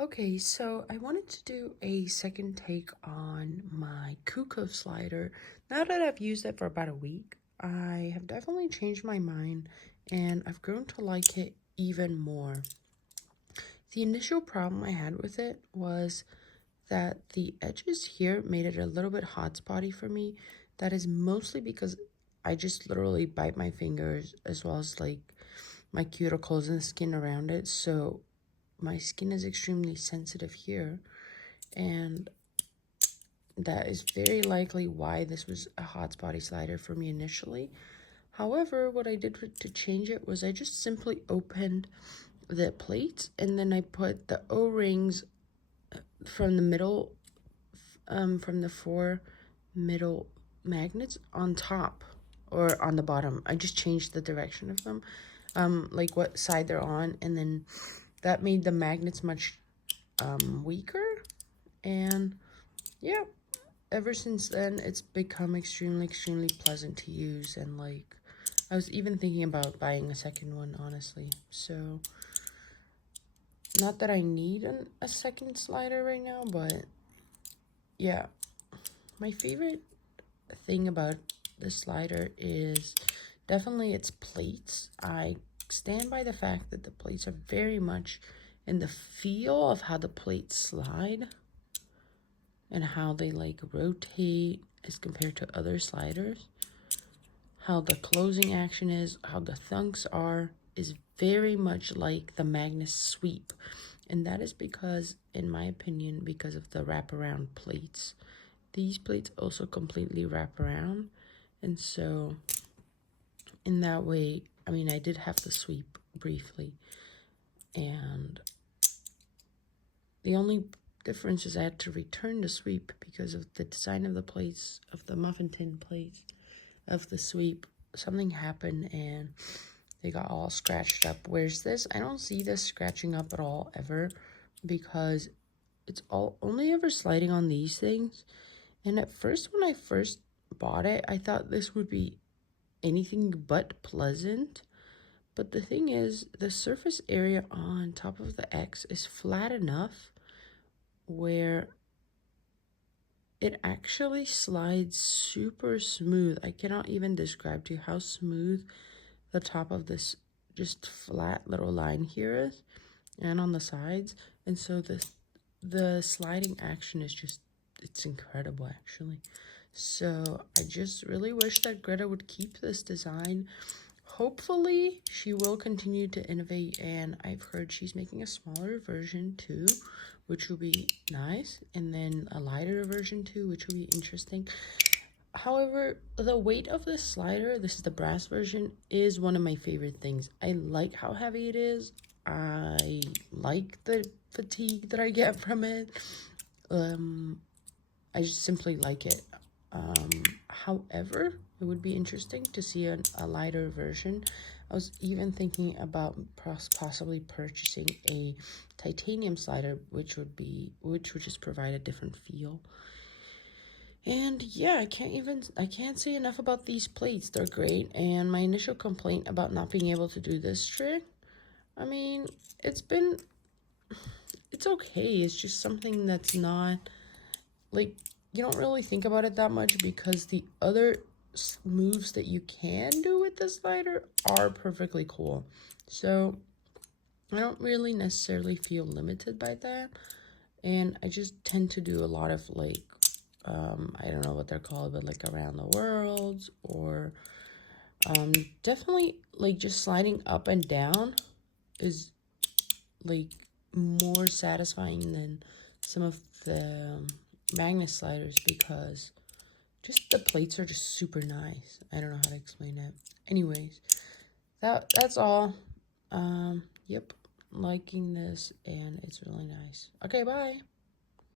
Okay, so I wanted to do a second take on my KUKO slider. Now that I've used it for about a week, I have definitely changed my mind and I've grown to like it even more. The initial problem I had with it was that the edges here made it a little bit hotspotty for me. That is mostly because I just literally bite my fingers as well as like my cuticles and the skin around it. So my skin is extremely sensitive here, and that is very likely why this was a hotspotty slider for me initially. However, what I did to change it was I just simply opened the plates and then I put the O-rings from the middle, from the 4 middle magnets on top or on the bottom. I just changed the direction of them, like what side they're on, and then that made the magnets much weaker. And yeah, ever since then it's become extremely pleasant to use, and like I was even thinking about buying a second one, honestly. So not that I need a second slider right now, but yeah, my favorite thing about the slider is definitely its plates. I stand by the fact that the plates are very much in the feel of how the plates slide and how they like rotate as compared to other sliders. How the closing action is, how the thunks are, is very much like the Magnus sweep. And that is because, in my opinion, because of the wraparound plates. These plates also completely wrap around. And so, in that way, I mean, I did have the sweep briefly. And the only difference is I had to return the sweep because of the design of the plates, of the muffin tin plates, of the sweep. Something happened and they got all scratched up. Whereas this, I don't see this scratching up at all ever, because it's all only ever sliding on these things. And at first, when I first bought it, I thought this would be anything but pleasant. But the thing is, the surface area on top of the X is flat enough where it actually slides super smooth. I cannot even describe to you how smooth the top of this just flat little line here is, and on the sides. And so the sliding action is just, it's incredible actually. So I just really wish that Greta would keep this design. Hopefully she will continue to innovate, and I've heard she's making a smaller version too, which will be nice, and then a lighter version too, which will be interesting. However, the weight of this slider, this is the brass version, is one of my favorite things. I like how heavy it is. I like the fatigue that I get from it. I just simply like it. However, it would be interesting to see a lighter version. I was even thinking about possibly purchasing a titanium slider, which would just provide a different feel. And yeah, I can't say enough about these plates. They're great. And my initial complaint about not being able to do this trick, I mean, it's okay. It's just something that's not, like, you don't really think about it that much because the other moves that you can do with the slider are perfectly cool. So I don't really necessarily feel limited by that. And I just tend to do a lot of like, I don't know what they're called, but like around the world, or definitely like just sliding up and down is like more satisfying than some of the Magnus sliders, because just the plates are just super nice. I don't know how to explain it. Anyways, that's all. Yep, liking this, and it's really nice. Okay, bye.